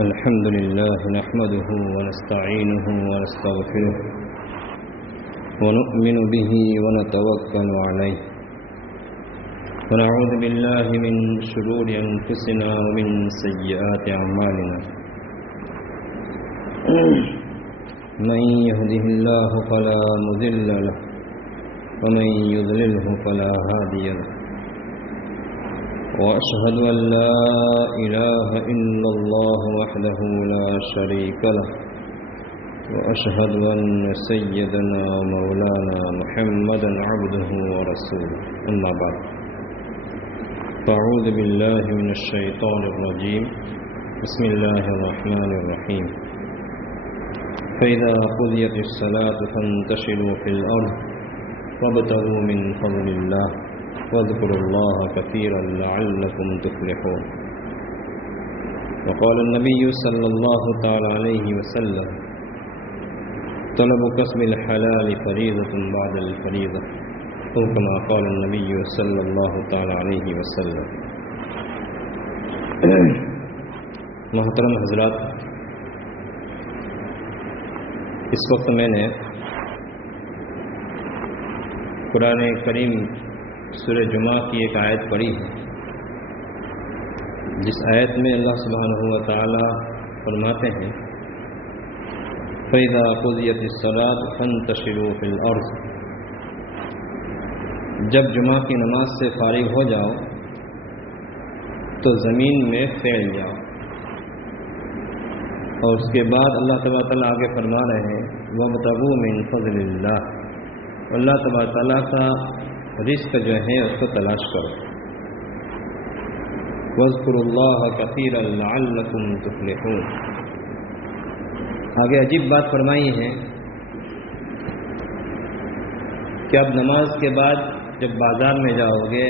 الحمد لله نحمده ونستعينه ونستغفره ونؤمن به ونتوكل عليه ونعوذ بالله من شرور أنفسنا ومن سيئات أعمالنا من يهده الله فلا مضل له ومن يضلله فلا هادي له وأشهد أن لا إله إلا الله وحده لا شريك له وأشهد أن سيدنا مولانا محمدا عبده ورسوله أما بعد فأعوذ بالله من الشيطان الرجيم بسم الله الرحمن الرحيم فإذا قضيت الصلاة فانتشروا في الأرض وابتغوا من فضل الله واذكروا الله كثيرا لعلكم تفلحون وقال النبي صلى الله تعالى عليه وسلم طلب كسب الحلال فريضة بعد الفريضة أو كما قال النبي صلى الله تعالى عليه وسلم. محترم حضرات، اس وقت میں نے قرآن کریم سورہ جمعہ کی ایک آیت پڑھی ہے، جس آیت میں اللہ سبحانہ و تعالی فرماتے ہیں فَإِذَا قُضِيَتِ الصَّلَاةُ فَانتَشِرُوا فِي الْأَرْضِ، جب جمعہ کی نماز سے فارغ ہو جاؤ تو زمین میں پھیل جاؤ. اور اس کے بعد اللہ تبارک تعالیٰ آگے فرما رہے ہیں وَابْتَغُوا مِن فَضْلِ اللَّهِ، اللہ تبارک تعالیٰ کا رزق جو ہے اس کو تلاش کرو. وَاذْكُرُوا اللَّهَ كَثِيرًا لَعَلَّكُمْ تُفْلِحُونَ. آگے عجیب بات فرمائی ہے کہ اب نماز کے بعد جب بازار میں جاؤ گے،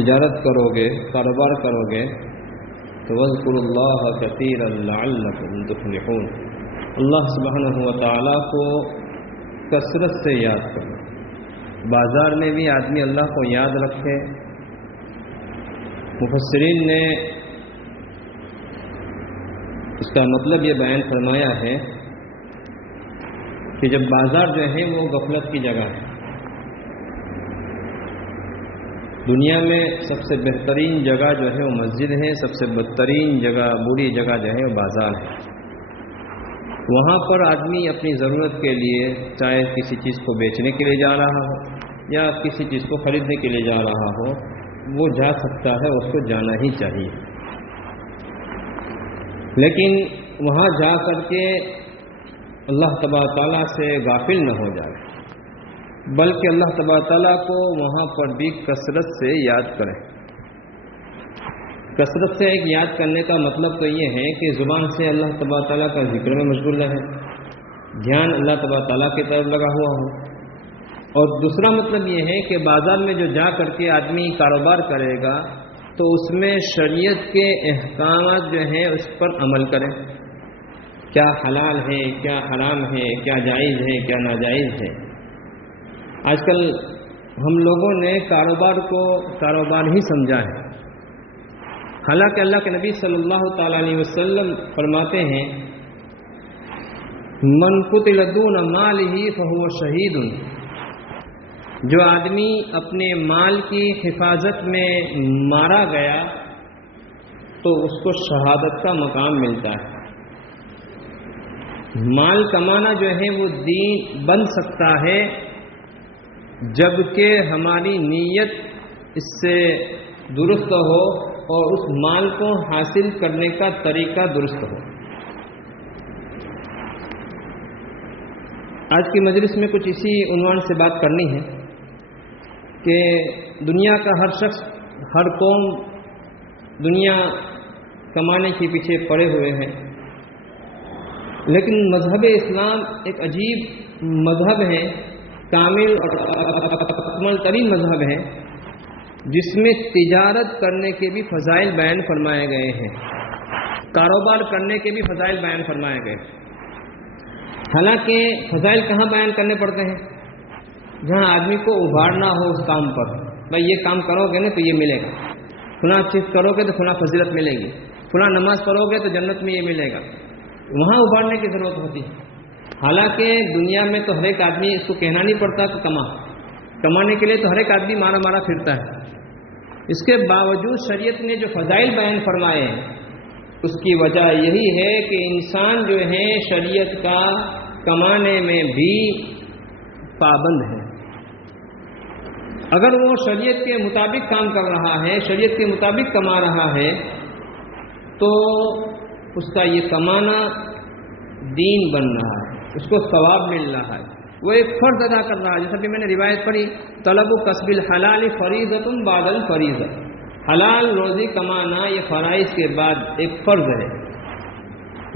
تجارت کرو گے، کاروبار کرو گے تو وَاذْكُرُوا اللَّهَ كَثِيرًا لَعَلَّكُمْ تُفْلِحُونَ، اللہ سبحانہ و تعالیٰ کو کثرت سے یاد کرو. بازار میں بھی آدمی اللہ کو یاد رکھے. مفسرین نے اس کا مطلب یہ بیان فرمایا ہے کہ جب بازار جو ہے وہ غفلت کی جگہ ہے. دنیا میں سب سے بہترین جگہ جو ہے وہ مسجد ہے، سب سے بدترین جگہ، بری جگہ جو ہے وہ بازار ہے. وہاں پر آدمی اپنی ضرورت کے لیے، چاہے کسی چیز کو بیچنے کے لیے جا رہا ہو یا کسی چیز کو خریدنے کے لیے جا رہا ہو، وہ جا سکتا ہے، اس کو جانا ہی چاہیے. لیکن وہاں جا کر کے اللہ تبارک تعالیٰ سے غافل نہ ہو جائے، بلکہ اللہ تبارک تعالیٰ کو وہاں پر بھی کثرت سے یاد کریں. کثرت سے ایک یاد کرنے کا مطلب تو یہ ہے کہ زبان سے اللہ تبارک تعالیٰ کا ذکر میں مشغول رہے، دھیان اللہ تبارک تعالیٰ کی طرف لگا ہوا ہو. اور دوسرا مطلب یہ ہے کہ بازار میں جو جا کر کے آدمی کاروبار کرے گا تو اس میں شریعت کے احکامات جو ہیں اس پر عمل کریں. کیا حلال ہے، کیا حرام ہے، کیا جائز ہے، کیا ناجائز ہے. آج کل ہم لوگوں نے کاروبار کو کاروبار ہی سمجھا ہے، حالانکہ اللہ کے نبی صلی اللہ تعالی علیہ وسلم فرماتے ہیں من قتل دون مالہ فہو شہید، جو آدمی اپنے مال کی حفاظت میں مارا گیا تو اس کو شہادت کا مقام ملتا ہے. مال کمانا جو ہے وہ دین بن سکتا ہے جبکہ ہماری نیت اس سے درست ہو اور اس مال کو حاصل کرنے کا طریقہ درست ہو. آج کی مجلس میں کچھ اسی عنوان سے بات کرنی ہے کہ دنیا کا ہر شخص، ہر قوم دنیا کمانے کے پیچھے پڑے ہوئے ہیں، لیکن مذہب اسلام ایک عجیب مذہب ہے، کامل اور اکمل ترین مذہب ہے، جس میں تجارت کرنے کے بھی فضائل بیان فرمائے گئے ہیں، کاروبار کرنے کے بھی فضائل بیان فرمائے گئے. حالانکہ فضائل کہاں بیان کرنے پڑتے ہیں؟ جہاں آدمی کو ابھارنا ہو اس کام پر، بھائی یہ کام کرو گے نا تو یہ ملے گا، فلاں چیز کرو گے تو فلاں فضیلت ملے گی. فلاں نماز پڑھو گے تو جنت میں یہ ملے گا، وہاں ابھارنے کی ضرورت ہوتی ہے۔ حالانکہ دنیا میں تو ہر ایک آدمی اس کو کہنا نہیں پڑتا کہ کمانے کے لیے تو ہر ایک آدمی مارا مارا پھرتا ہے، اس کے باوجود شریعت نے جو فضائل بیان فرمائے ہیں اس کی وجہ یہی ہے کہ انسان جو ہے شریعت کا کمانے میں بھی پابند ہے۔ اگر وہ شریعت کے مطابق کام کر رہا ہے، شریعت کے مطابق کما رہا ہے، تو اس کا یہ کمانا دین بن رہا ہے، اس کو ثواب مل رہا ہے، وہ ایک فرض ادا کر رہا ہے۔ جیسا کہ میں نے روایت پڑھی، طلب کسب الحلال فریضۃ بعد الفریضہ، حلال روزی کمانا یہ فرائض کے بعد ایک فرض ہے۔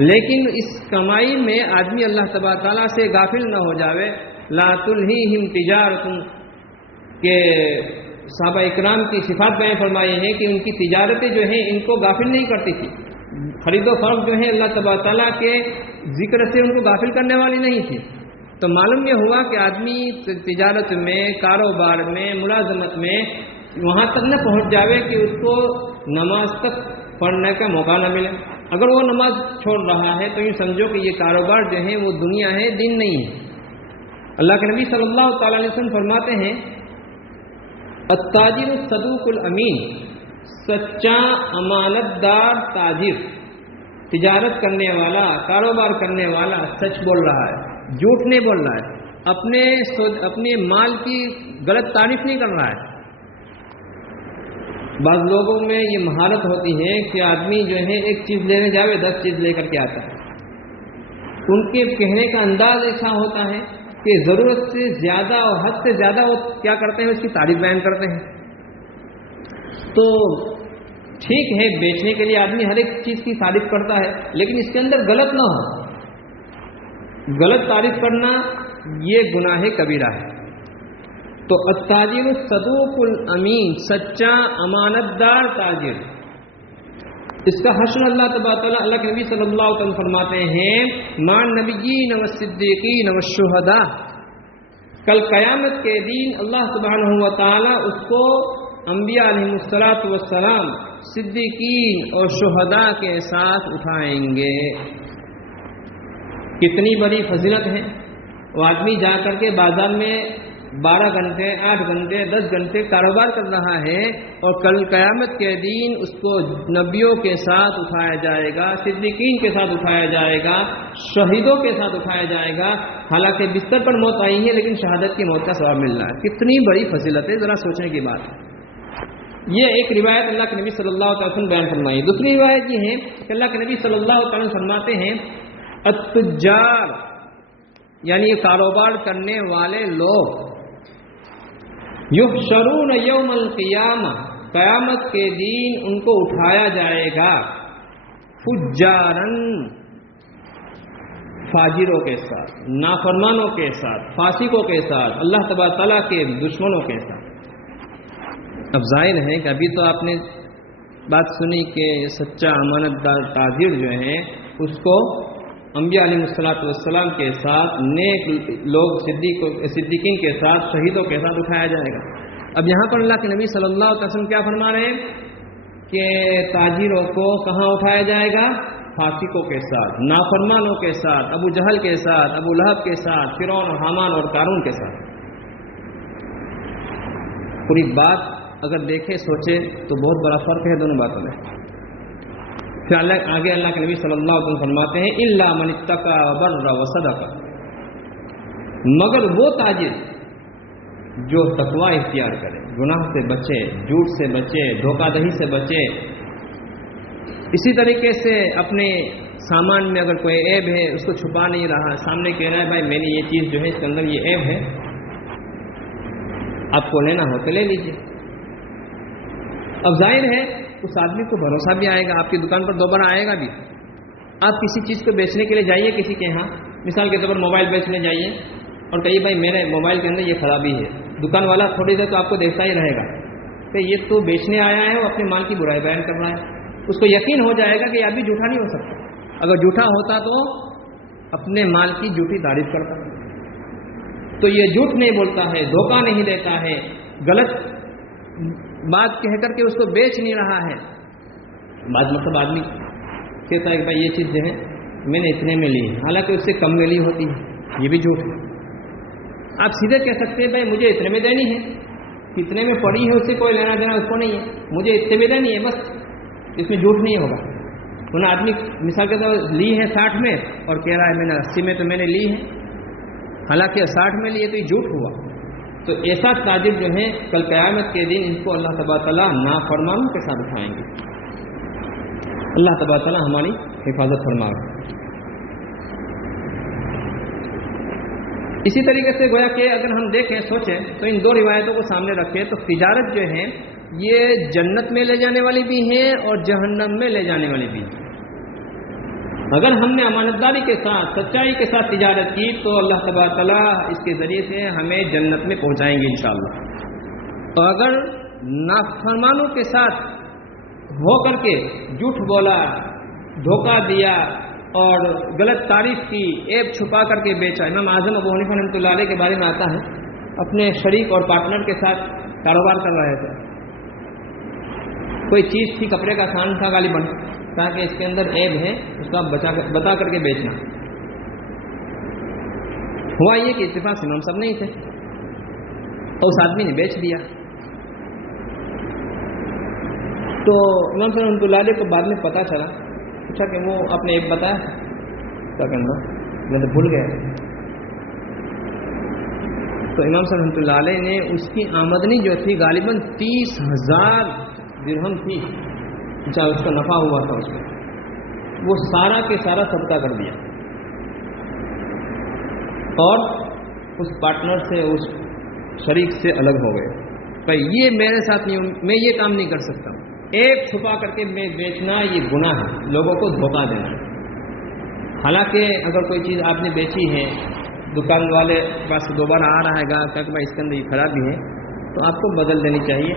لیکن اس کمائی میں آدمی اللہ تبارک تعالیٰ سے غافل نہ ہو جاوے۔ لا تلہیہم تجارت، کہ صحابہ اکرام کی صفات بیان فرمائی ہے کہ ان کی تجارتیں جو ہیں ان کو غافل نہیں کرتی تھی، خرید و فروخت جو ہے اللہ تبارک تعالیٰ کے ذکر سے ان کو غافل کرنے والی نہیں تھی۔ تو معلوم یہ ہوا کہ آدمی تجارت میں، کاروبار میں، ملازمت میں وہاں تک نہ پہنچ جاوے کہ اس کو نماز تک پڑھنے کا موقع نہ ملے۔ اگر وہ نماز چھوڑ رہا ہے تو یہ سمجھو کہ یہ کاروبار جو ہے وہ دنیا ہے، دین نہیں ہے۔ اللہ کے نبی صلی اللہ تعالیٰ علیہ وسلم فرماتے ہیں التاجر الصدوق الامین، سچا امانت دار تاجر، تجارت کرنے والا، کاروبار کرنے والا سچ بول رہا ہے، جھوٹ نہیں بول رہا ہے، اپنے مال کی غلط تعریف نہیں کر رہا ہے۔ بعض لوگوں میں یہ مہارت ہوتی ہے کہ آدمی جو ہے ایک چیز لینے جاوے 10 چیز لے کر کے آتا ہے، ان کے کہنے کا انداز ایسا ہوتا ہے کہ ضرورت سے زیادہ اور حد سے زیادہ وہ کیا کرتے ہیں، اس کی تعریف بیان کرتے ہیں۔ تو ٹھیک ہے، بیچنے کے لیے آدمی ہر ایک چیز کی تعریف کرتا ہے، لیکن اس کے اندر غلط نہ ہو۔ غلط تعریف کرنا یہ گناہ کبیرہ ہے۔ تو التاجر الصدوق الامین، سچا امانت دار تاجر، اس کا حشر اللہ تبارک تعالیٰ اللہ کے نبی صلی اللہ علیہ وسلم فرماتے ہیں مع النبیین والصدیقین والشہداء، کل قیامت کے دن اللہ سبحانہ و تعالیٰ اس کو انبیاء علیہ الصلوۃ والسلام، صدیقین اور شہداء کے ساتھ اٹھائیں گے۔ کتنی بڑی فضیلت ہے۔ وہ آدمی جا کر کے بازار میں 12 گھنٹے 8 گھنٹے 10 گھنٹے کاروبار کر رہا ہے، اور کل قیامت کے دن اس کو نبیوں کے ساتھ اٹھایا جائے گا، صدیقین کے ساتھ اٹھایا جائے گا، شہیدوں کے ساتھ اٹھایا جائے گا۔ حالانکہ بستر پر موت آئی ہے لیکن شہادت کی موت کا ثواب مل رہا ہے۔ کتنی بڑی فضیلت ہے، ذرا سوچنے کی بات ہے۔ یہ ایک روایت اللہ کے نبی صلی اللہ علیہ وسلم بیان فرمائی۔ دوسری روایت یہ ہے کہ اللہ کے نبی صلی اللہ علیہ وسلم فرماتے ہیں التجار، یعنی یہ کاروبار کرنے والے لوگ، یحشرون یوم القیامہ، قیامت کے دن ان کو اٹھایا جائے گا، فجارن، فاجروں کے ساتھ، نافرمانوں کے ساتھ، فاسقوں کے ساتھ، اللہ تبارک تعالیٰ کے دشمنوں کے ساتھ۔ اب ظاہر ہے کہ ابھی تو آپ نے بات سنی کہ سچا امانت دار تاجر جو ہے اس کو انبیاء علیہ الصلوۃ والسلام کے ساتھ، نیک لوگ صدیقین کے ساتھ، شہیدوں کے ساتھ اٹھایا جائے گا۔ اب یہاں پر اللہ کے نبی صلی اللہ علیہ وسلم کیا فرما رہے ہیں کہ تاجروں کو کہاں اٹھایا جائے گا؟ فاسقوں کے ساتھ، نافرمانوں کے ساتھ، ابو جہل کے ساتھ، ابو لہب کے ساتھ، فرعون اور حامان اور قارون کے ساتھ۔ پوری بات اگر دیکھیں سوچیں تو بہت بڑا فرق ہے دونوں باتوں میں۔ پھر آگے اللہ کے نبی صلی اللہ علیہ وسلم فرماتے ہیں الا من اتقى وبر وصدق، مگر وہ تاجر جو تقوی اختیار کرے، گناہ سے بچے، جھوٹ سے بچے، دھوکہ دہی سے بچے، اسی طریقے سے اپنے سامان میں اگر کوئی عیب ہے اس کو چھپا نہیں رہا، سامنے کہہ رہا ہے بھائی میں نے یہ چیز جو ہے اس کے اندر یہ عیب ہے، آپ کو لینا ہو تو لے لیجیے۔ اب ظاہر ہے اس آدمی کو بھروسہ بھی آئے گا، آپ کی دکان پر دوبارہ آئے گا بھی۔ آپ کسی چیز کو بیچنے کے لیے جائیے کسی کے ہاں، مثال کے طور پر موبائل بیچنے جائیے اور کہیے بھائی میرے موبائل کے اندر یہ خرابی ہے، دکان والا تھوڑی دیر تو آپ کو دیکھتا ہی رہے گا کہ یہ تو بیچنے آیا ہے، وہ اپنے مال کی برائی بیان کر رہا ہے، اس کو یقین ہو جائے گا کہ یہ آدمی جھوٹا نہیں ہو سکتا۔ اگر جھوٹا ہوتا تو اپنے مال کی جھوٹی تعریف کرتا، تو یہ جھوٹ نہیں بولتا ہے، دھوکہ نہیں دیتا ہے، غلط بات کہہ کر کے اس کو بیچ نہیں رہا ہے۔ بعض مطلب آدمی کہتا ہے کہ بھائی یہ چیز جو ہے میں نے اتنے میں لی ہے، حالانکہ اس سے کم میں لی ہوتی ہے، یہ بھی جھوٹ ہے۔ آپ سیدھے کہہ سکتے ہیں بھائی مجھے اتنے میں دینی ہے، کتنے میں پڑی ہے اس سے کوئی لینا دینا اس کو نہیں ہے، مجھے اتنے میں دینی ہے بس، اس میں جھوٹ نہیں ہوگا۔ انہیں آدمی مثال کے طور لی ہے 60 میں اور کہہ رہا ہے میں نے 80 میں تو میں نے لی ہے، حالانکہ 60 میں لیے تو یہ جھوٹ ہوا۔ تو ایسا تاجر جو ہے کل قیامت کے دن ان کو اللہ تبارک تعالیٰ نافرمانوں کے ساتھ اٹھائیں گے۔ اللہ تبارک تعالیٰ ہماری حفاظت فرمائے۔ اسی طریقے سے گویا کہ اگر ہم دیکھیں سوچیں تو ان دو روایتوں کو سامنے رکھیں تو تجارت جو ہے یہ جنت میں لے جانے والی بھی ہے اور جہنم میں لے جانے والی بھی ہے۔ اگر ہم نے امانت داری کے ساتھ سچائی کے ساتھ تجارت کی تو اللہ تبارک تعالیٰ اس کے ذریعے سے ہمیں جنت میں پہنچائیں گے انشاءاللہ۔ اور اگر نافرمانوں کے ساتھ ہو کر کے جھوٹ بولا، دھوکہ دیا اور غلط تعریف کی، عیب چھپا کر کے بیچا، امام اعظم ابو حنیفہ رحمۃ اللہ علیہ کے بارے میں آتا ہے اپنے شریک اور پارٹنر کے ساتھ کاروبار کر رہے تھے، کوئی چیز تھی، کپڑے کا سامان تھا غالباً، کہا کہ اس کے اندر عیب ہے، اس کو آپ بتا کر کے بیچنا۔ ہوا یہ کہ اتفاق سے امام صاحب نہیں تھے اور اس آدمی نے بیچ دیا۔ تو امام صاحب رحمۃ اللہ علیہ کو بعد میں پتہ چلا، پوچھا کہ وہ آپ نے عیب بتایا، کیا کرنا میں تو بھول گیا۔ تو امام صاحب رحمۃ اللہ علیہ نے اس کی آمدنی جو تھی غالباً 30,000 درہم تھی، چاہے اس کا نفع ہوا تھا، اس میں وہ سارا کے سارا صدقہ کر دیا اور اس پارٹنر سے، اس شریک سے الگ ہو گئے۔ بھائی یہ میرے ساتھ نہیں، میں یہ کام نہیں کر سکتا، ایک چھپا کر کے میں بیچنا یہ گناہ ہے، لوگوں کو دھوکہ دینا۔ حالانکہ اگر کوئی چیز آپ نے بیچی ہے، دکان والے پاس دوبارہ آ رہا ہے گا کہ بھائی اس کے اندر یہ خرابی ہے، تو آپ کو بدل دینی چاہیے۔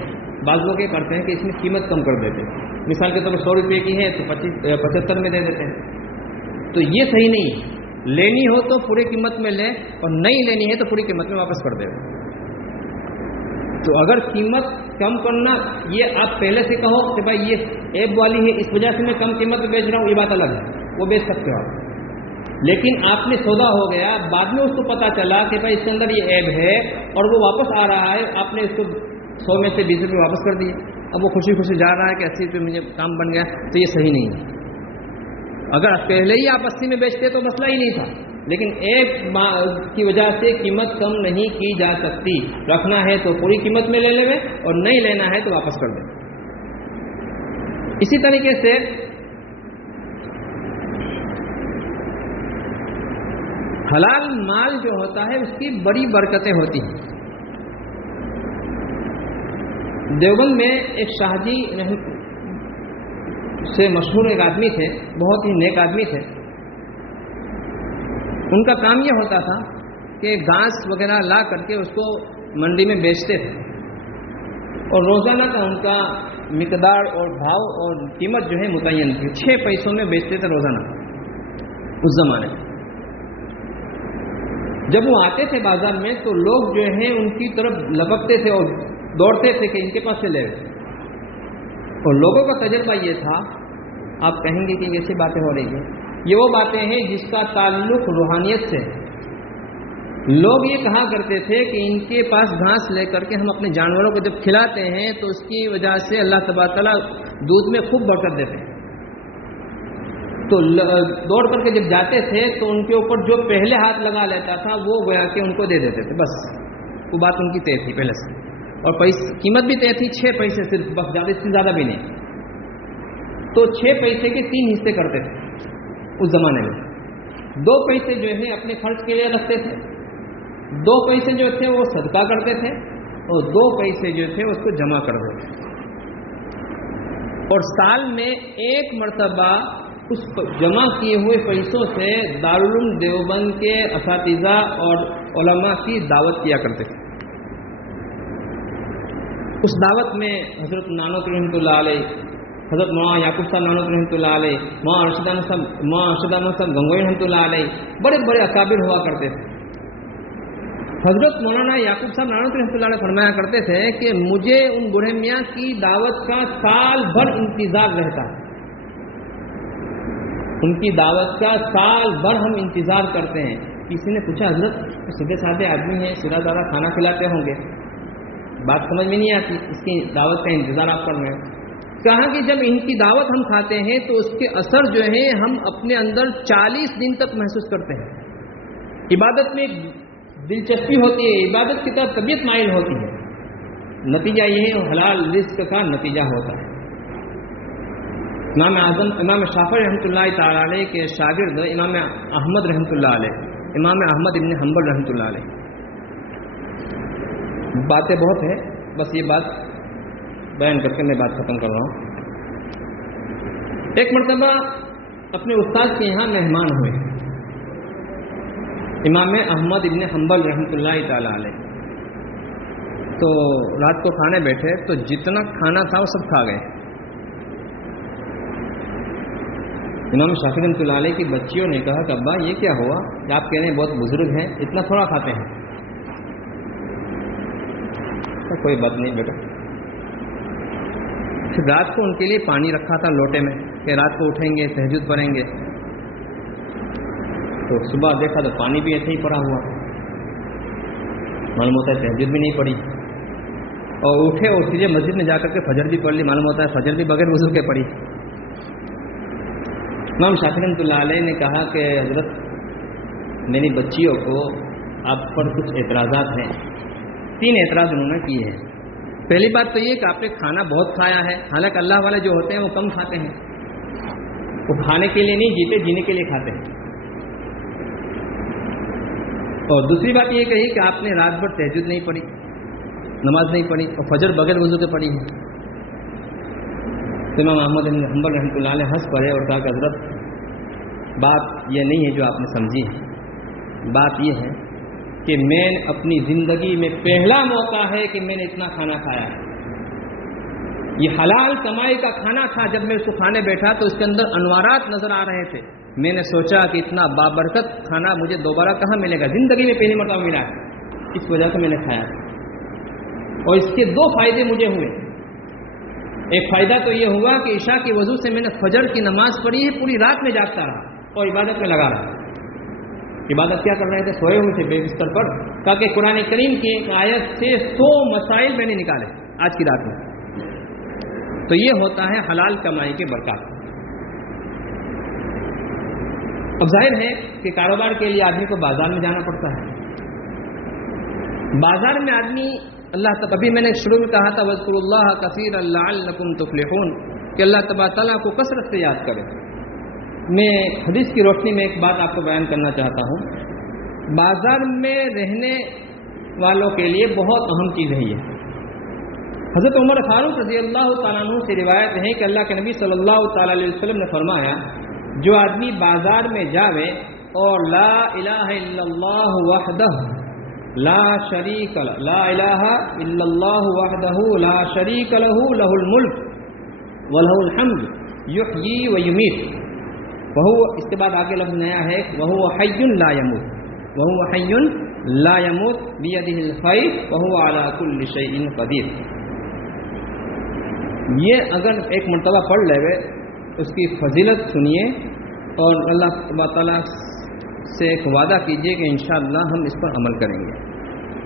بعض لوگ یہ کرتے ہیں کہ اس میں قیمت کم کر دیتے ہیں، مثال کے طور پر 100 روپے کی ہے تو 75 میں دے دیتے ہیں، تو یہ صحیح نہیں ہے۔ لینی ہو تو پوری قیمت میں لیں اور نہیں لینی ہے تو پوری قیمت میں واپس کر دیں۔ تو اگر قیمت کم کرنا، یہ آپ پہلے سے کہو کہ بھائی یہ عیب والی ہے اس وجہ سے میں کم قیمت میں بیچ رہا ہوں، یہ بات الگ ہے، وہ بیچ سکتے ہو آپ۔ لیکن آپ نے سودا ہو گیا، بعد میں اس کو پتا چلا کہ بھائی اس کے اندر یہ عیب ہے اور وہ واپس آ رہا ہے، آپ نے اس کو 100 میں سے 20 روپے واپس کر دیے، اب وہ خوشی خوشی جا رہا ہے کہ 80 روپے مجھے کام بن گیا، تو یہ صحیح نہیں ہے۔ اگر پہلے ہی آپ 80 میں بیچتے تو مسئلہ ہی نہیں تھا، لیکن ایک کی وجہ سے قیمت کم نہیں کی جا سکتی، رکھنا ہے تو پوری قیمت میں لے لیں اور نہیں لینا ہے تو واپس کر دیں۔ اسی طریقے سے حلال مال جو ہوتا ہے اس کی بڑی برکتیں ہوتی ہیں۔ دیوبند میں ایک شاہ جی سے مشہور ایک آدمی تھے، بہت ہی نیک آدمی تھے۔ ان کا کام یہ ہوتا تھا کہ گھاس وغیرہ لا کر کے اس کو منڈی میں بیچتے تھے اور روزانہ کا ان کا مقدار اور بھاؤ اور قیمت جو ہے متعین تھی، 6 پیسوں میں بیچتے تھے روزانہ اس زمانے میں۔ جب وہ آتے تھے بازار میں تو لوگ جو ہیں ان کی طرف لپکتے تھے اور دوڑتے تھے کہ ان کے پاس سے لے، اور لوگوں کا تجربہ یہ تھا، آپ کہیں گے کہ ایسی باتیں ہو رہی ہیں، یہ وہ باتیں ہیں جس کا تعلق روحانیت سے۔ لوگ یہ کہا کرتے تھے کہ ان کے پاس گھاس لے کر کے ہم اپنے جانوروں کو جب کھلاتے ہیں تو اس کی وجہ سے اللہ تبارک تعالیٰ دودھ میں خوب برکت دیتے ہیں، تو دوڑ کر کے جب جاتے تھے تو ان کے اوپر جو پہلے ہاتھ لگا لیتا تھا وہ گویا کہ ان کو دے دیتے تھے، بس وہ بات ان کی طے تھی پہلے سے، اور قیمت بھی طے تھی 6 پیسے صرف، بس زیادہ سے زیادہ بھی نہیں۔ تو 6 پیسے کے 3 حصے کرتے تھے اس زمانے میں، 2 پیسے جو ہے اپنے خرچ کے لیے رکھتے تھے، 2 پیسے جو تھے وہ صدقہ کرتے تھے، اور 2 پیسے جو تھے اس کو جمع کر دیتے تھے، اور سال میں 1 مرتبہ اس جمع کیے ہوئے پیسوں سے دارالعلوم دیوبند کے اساتذہ اور علماء کی دعوت کیا کرتے تھے۔ اس دعوت میں حضرت نانوتوی رحمۃ اللہ علیہ، حضرت مولانا یعقوب صاحب نانوتوی رحمۃ اللہ علیہ، مولانا ارشد احمد صاحب گنگوئی رحمۃ اللہ علیہ، بڑے بڑے اکابر ہوا کرتے تھے۔ حضرت مولانا یعقوب صاحب نانوتوی رحمۃ اللہ علیہ فرمایا کرتے تھے کہ مجھے ان بوڑھے میاں کی دعوت کا سال بھر انتظار رہتا ہے، ان کی دعوت کا سال بھر ہم انتظار کرتے ہیں. کسی نے پوچھا حضرت سیدھے سادھے آدمی ہیں, سیدھا سادھا کھانا کھلاتے ہوں گے, بات سمجھ میں نہیں آتی, اس کی دعوت کا انتظار آپ کر رہے ہیں. کہا کہ جب ان کی دعوت ہم کھاتے ہیں تو اس کے اثر جو ہے ہم اپنے اندر 40 دن تک محسوس کرتے ہیں. عبادت میں دلچسپی ہوتی ہے, عبادت کی طرف طبیعت مائل ہوتی ہے. نتیجہ یہ ہے حلال رزق کا نتیجہ ہوتا ہے. امام اعظم امام شافعی رحمۃ اللہ تعالی علیہ کے شاگرد امام احمد رحمۃ اللہ علیہ, امام احمد ابن حنبل رحمۃ اللہ علیہ. باتیں بہت ہیں, بس یہ بات بیان کر کے میں بات ختم کر رہا ہوں. ایک مرتبہ اپنے استاد کے یہاں مہمان ہوئے, امام احمد ابن حنبل رحمۃ اللہ تعالی علیہ. تو رات کو کھانے بیٹھے تو جتنا کھانا تھا وہ سب کھا گئے. امام شافعی رحمۃ اللہ علیہ کی بچیوں نے کہا کہ ابا یہ کیا ہوا, آپ کہہ رہے ہیں بہت بزرگ ہیں, اتنا تھوڑا کھاتے ہیں. کوئی بات نہیں بیٹا. پھر رات کو ان کے لیے پانی رکھا تھا لوٹے میں کہ رات کو اٹھیں گے تہجد پڑھیں گے. تو صبح دیکھا تو پانی بھی ایسے ہی پڑا ہوا, معلوم ہوتا ہے تہجد بھی نہیں پڑی. اور اٹھے اور سیدھے مسجد میں جا کر کے فجر بھی پڑھ لی, معلوم ہوتا ہے فجر بھی بغیر وضو کے پڑھی. امام شافعی رحمۃ اللہ علیہ نے کہا کہ حضرت میری بچیوں کو آپ پر کچھ اعتراضات ہیں. 3 اعتراض انہوں نے کیے ہیں. پہلی بات تو یہ کہ آپ نے کھانا بہت کھایا ہے, حالانکہ اللہ والے جو ہوتے ہیں وہ کم کھاتے ہیں. وہ کھانے کے لیے نہیں جیتے, جینے کے لیے کھاتے ہیں. اور دوسری بات یہ کہی کہ آپ نے رات بھر تہجد نہیں پڑھی, نماز نہیں پڑھی, اور فجر بغیر وضو کے پڑھی ہے. تو امام احمد بن حنبل رحمۃ اللہ علیہ ہنس پڑے اور کہا کہ حضرت بات یہ نہیں ہے جو آپ نے سمجھی ہے. بات یہ ہے کہ میں اپنی زندگی میں پہلا موقع ہے کہ میں نے اتنا کھانا کھایا ہے. یہ حلال کمائی کا کھانا تھا. جب میں اس کو کھانے بیٹھا تو اس کے اندر انوارات نظر آ رہے تھے. میں نے سوچا کہ اتنا بابرکت کھانا مجھے دوبارہ کہاں ملے گا, زندگی میں پہلی مرتبہ ملا ہے, اس وجہ سے میں نے کھایا. اور اس کے 2 فائدے مجھے ہوئے. ایک فائدہ تو یہ ہوا کہ عشاء کی وضو سے میں نے فجر کی نماز پڑھی ہے, پوری رات میں جاگتا رہا اور عبادت میں لگا رہا. عبادت کیا کر رہے تھے, سوئے ہوئے تھے بے بستر پر. کہا کہ قرآن کریم کی ایک آیت سے 100 مسائل میں نے نکالے آج کی رات میں. تو یہ ہوتا ہے حلال کمائی کے برکات. اب ظاہر ہے کہ کاروبار کے لیے آدمی کو بازار میں جانا پڑتا ہے. بازار میں آدمی اللہ ابھی میں نے شروع میں کہا تھا وَاذْكُرُوا اللَّهَ كَثِيرًا لَعَلَّكُمْ تُفْلِحُونَ کہ اللہ تبارک تعالیٰ کو کثرت سے یاد کرے. میں حدیث کی روشنی میں ایک بات آپ کو بیان کرنا چاہتا ہوں. بازار میں رہنے والوں کے لیے بہت اہم چیز ہے یہ. حضرت عمر فاروق رضی اللہ تعالیٰ عنہ سے روایت ہے کہ اللہ کے نبی صلی اللہ تعالیٰ علیہ وسلم نے فرمایا جو آدمی بازار میں جاوے اور لا الہ الا اللہ وحدہ لا شریک له لا الہ الا اللہ وحدہ لا شریک له له الملک وله الحمد یحیی ویمیت وهو, اس کے بعد آگے لفظ نیا ہے وهو حی لا یموت وهو حی لا یموت بیدہ الخیر وهو علی کل شیء قدیر. یہ اگر ایک مرتبہ پڑھ لے اس کی فضیلت سنیے اور اللہ تعالیٰ سے ایک وعدہ کیجئے کہ انشاءاللہ ہم اس پر عمل کریں گے.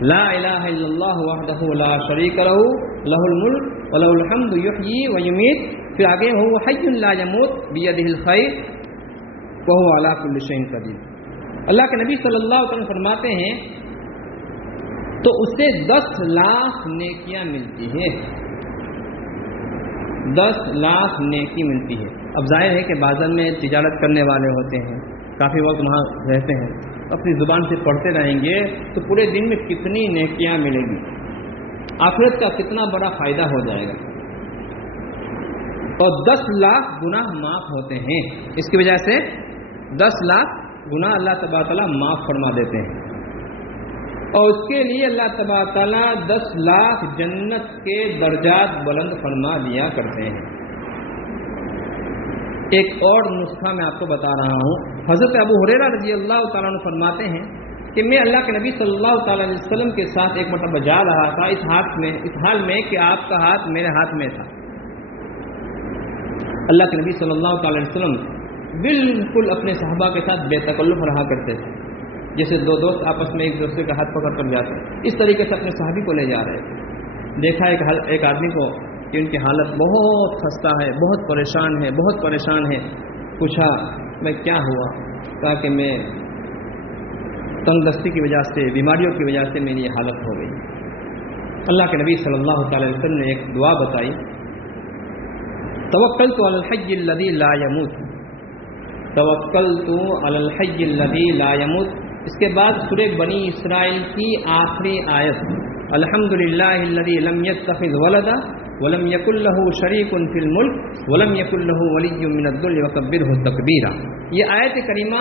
لا الہ الا اللہ وحدہ لا شریک لہ لہ الملک ولہ الحمد یحیی ویمیت. پھر آگے وہو حی لا یموت بیدہ الخیر وہو علی کل شیء قدیر. اللہ کے نبی صلی اللہ علیہ وسلم فرماتے ہیں تو اسے 10 لاکھ نیکیاں ملتی ہے. 10 لاکھ نیکی ملتی ہے. اب ظاہر ہے کہ بازار میں تجارت کرنے والے ہوتے ہیں, کافی وقت وہاں رہتے ہیں, اپنی زبان سے پڑھتے رہیں گے تو پورے دن میں کتنی نیکیاں ملیں گی, آخرت کا کتنا بڑا فائدہ ہو جائے گا. اور 10 لاکھ گناہ معاف ہوتے ہیں. اس کی وجہ سے 10 لاکھ گناہ اللہ تبارک تعالیٰ معاف فرما دیتے ہیں. اور اس کے لیے اللہ تبارک تعالیٰ 10 لاکھ جنت کے درجات بلند فرما دیا کرتے ہیں. ایک اور نسخہ میں آپ کو بتا رہا ہوں. حضرت ابو ہریرہ رضی اللہ تعالیٰ عنہ فرماتے ہیں کہ میں اللہ کے نبی صلی اللہ تعالیٰ علیہ وسلم کے ساتھ ایک مرتبہ جا رہا تھا اس حال میں کہ آپ کا ہاتھ میرے ہاتھ میں تھا. اللہ کے نبی صلی اللہ تعالیٰ علیہ وسلم بالکل اپنے صحابہ کے ساتھ بے تکلف رہا کرتے تھے، جیسے دو دوست آپس میں ایک دوسرے کا ہاتھ پکڑ کر جاتے ہیں، اس طریقے سے اپنے صحابی کو لے جا رہے تھے۔ دیکھا ایک آدمی کو کہ ان کی حالت بہت خستہ ہے، بہت پریشان ہے، پوچھا میں کیا ہوا؟ کہا کہ میں تنگ دستی کی وجہ سے، بیماریوں کی وجہ سے میری یہ حالت ہو گئی۔ اللہ کے نبی صلی اللہ تعالی وسلم نے ایک دعا بتائی، توکلت علی الحی الذی لا یموت، توکلت علی الحی الذی لا یموت۔ اس کے بعد سورہ بنی اسرائیل کی آخری آیت، الحمدللہ الذی لم یتخذ ولدا ولم یکن لہ شریک فی الملک ولم یکن لہ ولی من الذل وکبرہ تکبیرا۔ یہ آیت کریمہ